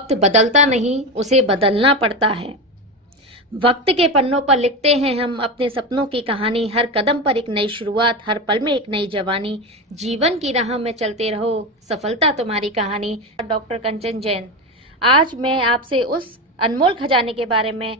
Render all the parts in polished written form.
वक्त बदलता नहीं, उसे बदलना पड़ता है। वक्त के पन्नों पर लिखते हैं हम अपने सपनों की कहानी। हर कदम पर एक नई शुरुआत, हर पल में एक नई जवानी। जीवन की राह में चलते रहो, सफलता तुम्हारी कहानी। डॉक्टर कंचन जैन, आज मैं आपसे उस अनमोल खजाने के बारे में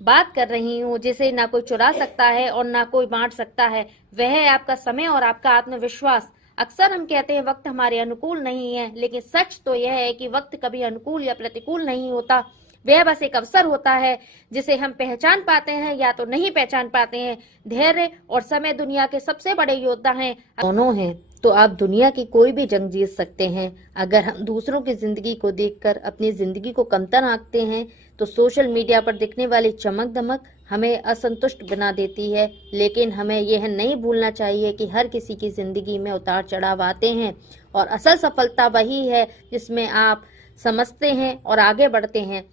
बात कर रही हूँ जिसे ना कोई चुरा सकता है और ना कोई बांट सकता है। वह है आपका समय और आपका आत्मविश्वास। अक्सर हम कहते हैं वक्त हमारे अनुकूल नहीं है, लेकिन सच तो यह है कि वक्त कभी अनुकूल या प्रतिकूल नहीं होता। वह बस एक अवसर होता है जिसे हम पहचान पाते हैं या तो नहीं पहचान पाते हैं। धैर्य और समय दुनिया के सबसे बड़े योद्धा हैं। दोनों हैं तो आप दुनिया की कोई भी जंग जीत सकते हैं। अगर हम दूसरों की जिंदगी को देखकर अपनी जिंदगी को कमतर आंकते हैं तो सोशल मीडिया पर दिखने वाली चमक दमक हमें असंतुष्ट बना देती है। लेकिन हमें यह नहीं भूलना चाहिए कि हर किसी की जिंदगी में उतार चढ़ाव आते हैं और असल सफलता वही है जिसमें आप समझते हैं और आगे बढ़ते हैं।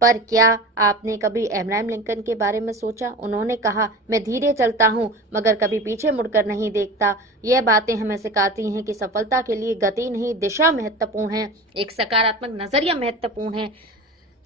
पर क्या आपने कभी अब्राहम लिंकन के बारे में सोचा? उन्होंने कहा, मैं धीरे चलता हूँ मगर कभी पीछे मुड़कर नहीं देखता। यह बातें हमें सिखाती हैं कि सफलता के लिए गति नहीं, दिशा महत्वपूर्ण है। एक सकारात्मक नजरिया महत्वपूर्ण है।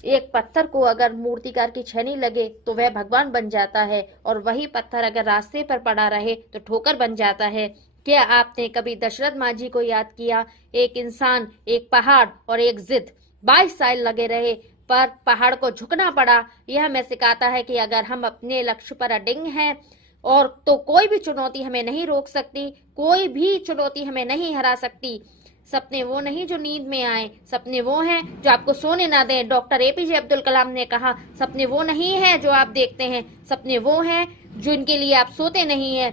एक पत्थर को अगर मूर्तिकार की छेनी लगे तो वह भगवान बन जाता है, और वही पत्थर अगर रास्ते पर पड़ा रहे तो ठोकर बन जाता है। क्या आपने कभी दशरथ माझी को याद किया? एक इंसान, एक पहाड़ और एक जिद। 22 साल लगे रहे पर पहाड़ को झुकना पड़ा। यह हमें सिखाता है कि अगर हम अपने लक्ष्य पर अडिग हैं और तो कोई भी चुनौती हमें नहीं रोक सकती, कोई भी चुनौती हमें नहीं हरा सकती। सपने वो नहीं जो नींद में आए, सपने वो हैं जो आपको सोने ना दें। डॉक्टर एपीजे अब्दुल कलाम ने कहा, सपने वो नहीं है जो आप देखते हैं, सपने वो हैं जिनके लिए आप सोते नहीं हैं।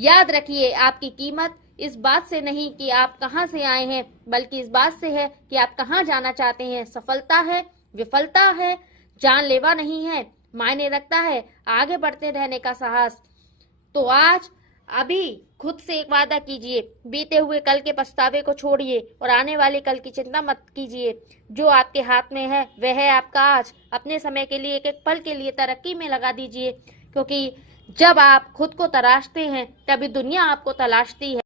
याद रखिए, आपकी कीमत इस बात से नहीं कि आप कहां से आए हैं, बल्कि इस बात से है कि आप कहां जाना चाहते हैं। सफलता है, विफलता है, जानलेवा नहीं है, मायने रखता है आगे बढ़ते रहने का साहस। तो आज अभी खुद से एक वादा कीजिए, बीते हुए कल के पछतावे को छोड़िए और आने वाले कल की चिंता मत कीजिए। जो आपके हाथ में है वह है आपका आज। अपने समय के लिए, एक एक पल के लिए तरक्की में लगा दीजिए, क्योंकि जब आप खुद को तराशते हैं तभी दुनिया आपको तलाशती है।